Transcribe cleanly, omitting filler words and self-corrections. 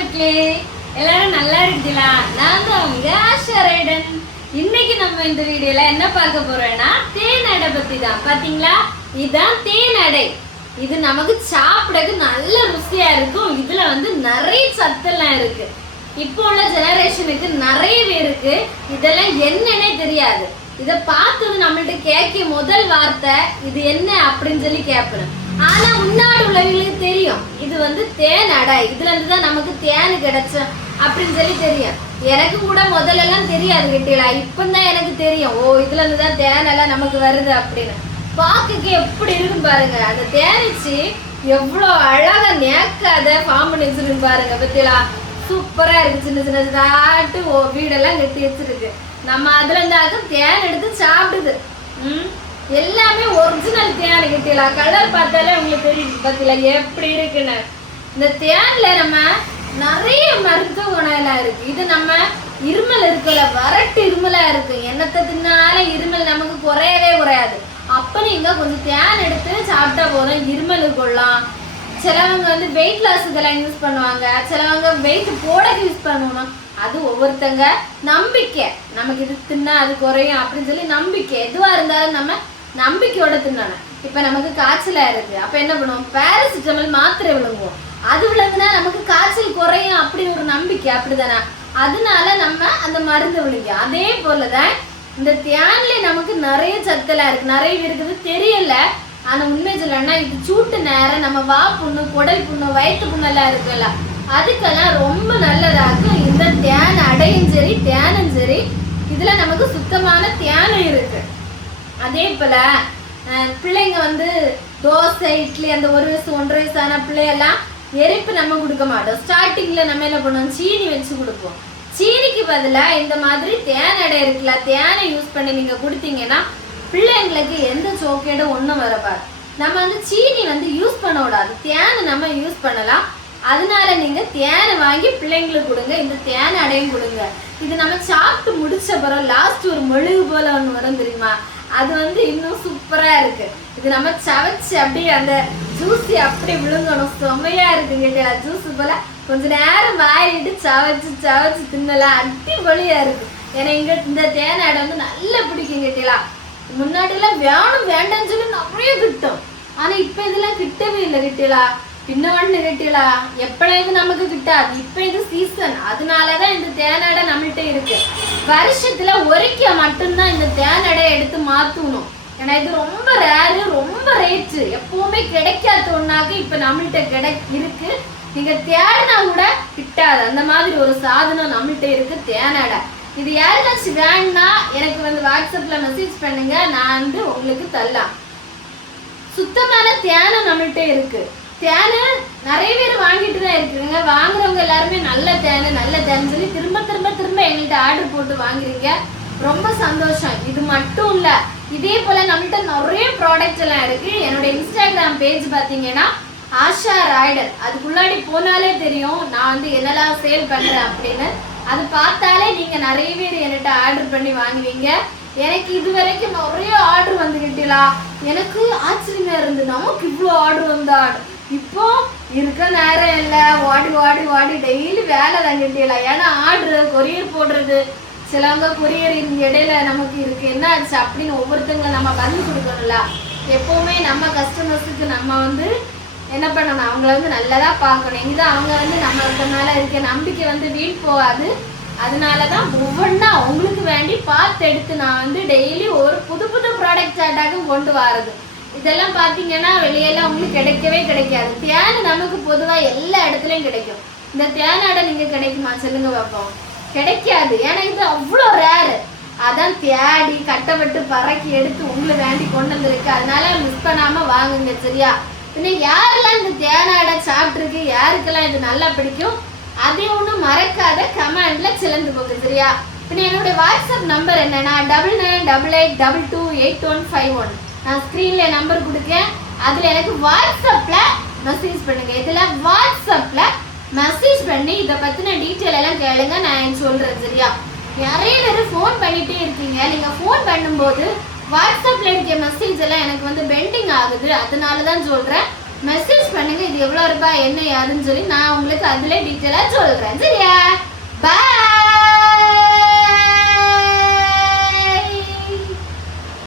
மக்களே, எல்லாரும் நல்லா இருக்கீங்களா? நான் தான் உங்க ஆஷா ரைடன். இன்னைக்கு நம்ம இந்த வீடியோல என்ன பார்க்க போறோம்னா தேன் அடை பத்தி தான். பாத்தீங்களா, இதுதான் தேன் அடை. இது நமக்கு சாப்பிடக்கு நல்ல ருசியா இருக்கும். இதுல நிறைய சத்தெல்லாம் இருக்கு. இப்போ உள்ள ஜெனரேஷனுக்கு நிறைய பேருக்கு இதெல்லாம் என்னன்னே தெரியாது. இதை பார்த்தது நம்மள்ட்ட கேட்க முதல் வார்த்தை இது என்ன அப்படின்னு சொல்லி கேட்பணும். ஆனா முன்னாடி உள்ளவங்களுக்கு தெரியும் இது தேன் அடை, இதுல இருந்துதான் நமக்கு தேன் கிடைச்ச அப்படின்னு சொல்லி தெரியும். எனக்கு கூட முதல்ல எல்லாம் தெரியாது கேட்டீங்களா, இப்பதான் எனக்கு தெரியும். ஓ, இதுல இருந்துதான் தேன் எல்லாம் நமக்கு வருது அப்படின்னு. பாக்குக்கு எப்படி இருக்கும் பாருங்க. அந்த தேனிச்சு எவ்வளவு அழகா நேக்காத ஃபார்ம் பண்ணி வச்சிருக்கு பாருங்க. பத்தியா சூப்பரா இருக்கு. சின்ன சின்ன தாட்டு வீடெல்லாம் கட்டி வச்சிருக்கு. நம்ம அதுல இருந்தாலும் தேன் எடுத்து சாப்பிடுது. எல்லாமே ஒரிஜினல் தேன் கிட்டல. கலர் பார்த்தாலே உங்களுக்கு தெரியும் பத்தில எப்படி இருக்குன்னு. இந்த தேன்ல நம்ம நிறைய மருத்துவ குணம் எல்லாம் இருக்கு. இது நம்ம இருமல் இருக்குல்ல, வறட்டு இருமலா இருக்கு, என்னத்தை தின்னாலும் இருமல் நமக்கு குறையவே குறையாது. அப்ப நீங்க கொஞ்சம் தேன் எடுத்து சாப்பிட்டா போதும், இருமல் கொள்ளலாம். சிலவங்க வெயிட் லாஸுக்கெல்லாம் யூஸ் பண்ணுவாங்க, சிலவங்க வெயிட் போடக்கு யூஸ் பண்ணணும். அது ஒவ்வொருத்தங்க நம்பிக்கை. நமக்கு இது தின்னா அது குறையும் அப்படின்னு சொல்லி நம்பிக்கை. எதுவா இருந்தாலும் நம்ம நம்பிக்கையோட தின்னணும். இப்ப நமக்கு காய்ச்சலா இருக்கு, அப்ப என்ன பண்ணுவோம், பேராசிட்டமல் மாத்திரை விழுங்குவோம். அது விழுங்குனா நமக்கு காய்ச்சல் குறையும் அப்படின்னு ஒரு நம்பிக்கை, அப்படிதானே? அதனால நம்ம அந்த மருந்து விழுங்க. அதே போலதான் இந்த தேன்ல நமக்கு நிறைய சத்தெல்லாம் இருக்கு. நிறைய இருக்குது தெரியல. ஆனா உண்மை சொல்லணும்னா இது சூட்டு நேரம் நம்ம வா புண்ணு, குடல் புண்ணு, வயிற்று புண்ணெல்லாம் இருக்குல்ல, அதுக்கெல்லாம் ரொம்ப நல்லதாகும் இந்த தேன் அடையும் சரி தேனும் சரி. இதுல நமக்கு சுத்தமான தேனும் இருக்கு. அதே போல பிள்ளைங்க தோசை இட்லி அந்த 1 வயசு 1.5 வயசான பிள்ளையெல்லாம் எரிப்பு நம்ம கொடுக்க மாட்டோம். ஸ்டார்டிங்ல நம்ம என்ன பண்ணுவோம், சீனி வச்சு கொடுப்போம். சீனிக்கு பதிலாக இந்த மாதிரி தேன் அடை இருக்குல்ல, தேனை யூஸ் பண்ணி நீங்க கொடுத்தீங்கன்னா பிள்ளைங்களுக்கு எந்த சோக்கேடும் ஒன்றும் வரப்பாரு. நம்ம சீனி யூஸ் பண்ண விடாது, தேனை நம்ம யூஸ் பண்ணலாம். அதனால நீங்க தேனை வாங்கி பிள்ளைங்களுக்கு கொடுங்க. இந்த தேன் அடையும் கொடுங்க. இது நம்ம சாப்பிட்டு முடிச்ச பிறகு லாஸ்ட் ஒரு மெழுகு போல ஒன்று வரும் தெரியுமா, அது இன்னும் சூப்பரா இருக்கு. இது நம்ம சவைச்சு அப்படியே அந்த ஜூஸி அப்படி விழுங்கணும். செம்மையா இருக்கு கேட்டா. ஜூஸ் போல கொஞ்ச நேரம் வாயிட்டு சவைச்சு சவைச்சு தின்னலாம். அடிப்பொலியா இருக்கு. ஏன்னா இங்க இந்த தேன் அடை நல்லா பிடிக்கும் கேட்டீங்களா. முன்னாடி எல்லாம் வேணும் வேண்டாம்னு சொல்லி நிறைய கிட்டும். ஆனா இப்ப இதெல்லாம் கிட்டவே இல்லை கிட்டீங்களா. பின்னவண்ணு கிட்டீங்களா, எப்பொழுது நமக்கு கிட்டாது. இப்ப இது சீசன், அதனாலதான் இந்த தேன் அடை நம்மள்கிட்ட இருக்கு. வருஷத்துல ஒருக்க மட்டும்தான் இந்த தேன் அடையை எடுத்து மாத்தணும். ஏன்னா இது ரொம்ப ரேரு, ரொம்ப ரேட்டு, எப்பவுமே கிடைக்காத ஒன்னாக்கு இப்ப நம்மள்கிட்ட இருக்கு. நீங்க தேடினா கூட கிட்டாது. அந்த மாதிரி ஒரு சாதனம் நம்மள்கிட்ட இருக்கு, தேன் அடை. இது யாருக்காச்சும் வேணும்னா எனக்கு வாட்ஸ்அப்ல மெசேஜ் பண்ணுங்க, நான் உங்களுக்கு தரலாம். சுத்தமான தேனை நம்மள்கிட்ட இருக்கு. தேனை நிறைய பேர் வாங்கிட்டு தான் இருக்குங்க. வாங்குறவங்க எல்லாருமே நல்ல தேன் சொல்லி திரும்ப திரும்ப திரும்ப எங்கள்கிட்ட ஆர்டர் போட்டு வாங்குறீங்க. ரொம்ப சந்தோஷம். இது மட்டும் இல்ல, இதே போல நம்மள்கிட்ட நிறைய ப்ராடக்ட்ஸ் எல்லாம் இருக்கு. என்னோட இன்ஸ்டாகிராம் பேஜ் பாத்தீங்கன்னா ஆஷா ராய்டன், அதுக்குள்ளாடி போனாலே தெரியும் நான் என்னெல்லாம் சேல் பண்றேன் அப்படின்னு. அது பார்த்தாலே நீங்க நிறைய பேர் என்கிட்ட ஆர்டர் பண்ணி வாங்குவீங்க. எனக்கு இது வரைக்கும் நிறைய ஆர்டர் வந்துகிட்டீங்களா, எனக்கு ஆச்சரியமா இருந்து நமக்கு இவ்வளோ ஆர்டர் வந்தா. இப்போ இருக்க நேரம் இல்லை, ஓடி ஓடி ஓடி டெய்லி வேலை தங்கிட்டீங்களா. ஏன்னா ஆர்டர் கொரியர் போடுறது, சிலவங்க கொரியர் இடையில நமக்கு இருக்கு என்ன ஆச்சு அப்படின்னு ஒவ்வொருத்தங்களை நம்ம பதில் கொடுக்கணும்ல. எப்பவுமே நம்ம கஸ்டமர்ஸுக்கு நம்ம என்ன பண்ணணும், அவங்கள நல்லதா பார்க்கணும். இங்கதான் அவங்க நம்ம இருக்கனால இருக்க நம்பிக்கை வீண் போகாது. அதனாலதான் ஒவ்வொன்றா உங்களுக்கு வேண்டி பார்த்து எடுத்து நான் டெய்லி ஒரு புது புது ப்ராடக்ட் ஆட்டாக கொண்டு வரது. இதெல்லாம் பாத்தீங்கன்னா வெளியெல்லாம் உங்களுக்கு கிடைக்கவே கிடைக்காது. தேன் நமக்கு பொதுவா எல்லா இடத்துலயும் கிடைக்கும். இந்த தேன் அடை நீங்க கிடைக்குமா சொல்லுங்க பார்ப்போம். கிடைக்காது. ஏன்னா இது அவ்வளோ ரேரு. அதான் தேடி கட்டப்பட்டு பறக்கி எடுத்து உங்களுக்கு வேண்டி கொண்டு வந்திருக்கு. அதனால மிஸ் பண்ணாம வாங்குங்க சரியா. பின்ன யாரெல்லாம் இந்த தேன் அடை சாப்பிட்டுருக்கு, யாருக்கெல்லாம் இது நல்லா பிடிக்கும், அதையும் ஒன்றும் மறக்காத கமெண்ட்ல சிலந்து போங்க சரியா. பின்ன என்னுடைய வாட்ஸ்அப் நம்பர் என்னன்னா 9988228151. நான் ஸ்கிரீன்ல நம்பர் கொடுக்கேன். அதுல எனக்கு வாட்ஸ்அப்ல மெசேஜ் பண்ணுங்க. இதுல வாட்ஸ்அப்ல மெசேஜ் பண்ணி இதை பத்தின டீட்டெயில் எல்லாம் கேளுங்க, நான் சொல்றேன் சரியா. நிறைய பேர் ஃபோன் பண்ணிட்டே இருக்கீங்க. நீங்க ஃபோன் பண்ணும்போது வாட்ஸ்அப்ல இருக்க மெசேஜ் எல்லாம் எனக்கு பெண்டிங் ஆகுது. அதனாலதான் சொல்றேன், மெசேஜ் பண்ணுங்க இது எவ்வளவு ரூபாய் என்ன யாருன்னு சொல்லி நான் உங்களுக்கு அதுல டீட்டெயிலா சொல்றேன் சரியா?